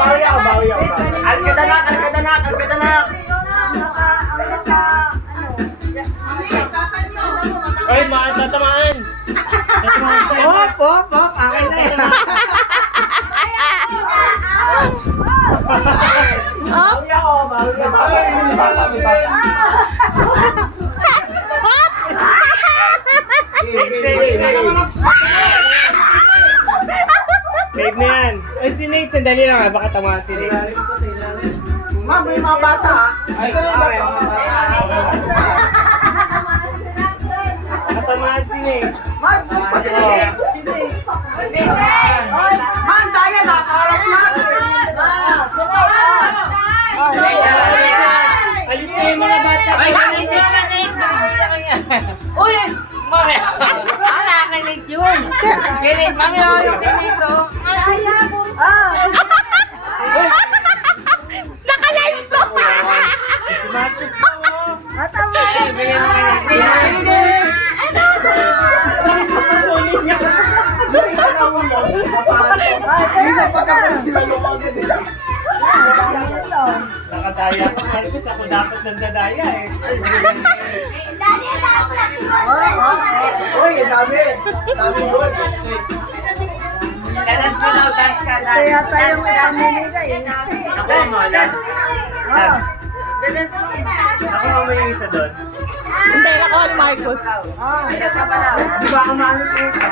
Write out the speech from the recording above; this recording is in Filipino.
bawi ako, bawi ako. Alis ka danak, alis ka danak, alis ka danak. Ay, tatamaan. Tatamaan sa'yo. Op. Akin na yan. Bawi ako, bawi ako. May bata. Save na yan. Ay, si Nate, sandali lang ha. Baka tamaan si Nate. Ma'am, may mga bata ha. Ito na yung bata. Baka tamaan si Nate. Ma'am, pati na yan. Ma'am, tayo nasa harap natin. Alis na yung mga bata. Ay, ganit yun, ganit. Uy, mami. Ala, ganit yun. Ganit, mami, yung ganit to. Naka-live to! Matos ka mo. Ay, bigyan mo ganit. Minsan pagkakaroon sila lumagin eh. Nakadaya sa Marcos. Ako dapat nandadaya eh. Uy, dami. Dami doon. Dance mo daw, dance ka, dance. Kaya tayo may pamilya eh. Ako ang malam. Ako mamaya yung isa doon. Hindi, nakuha ni Marcos. Di ba ako maano sa ito?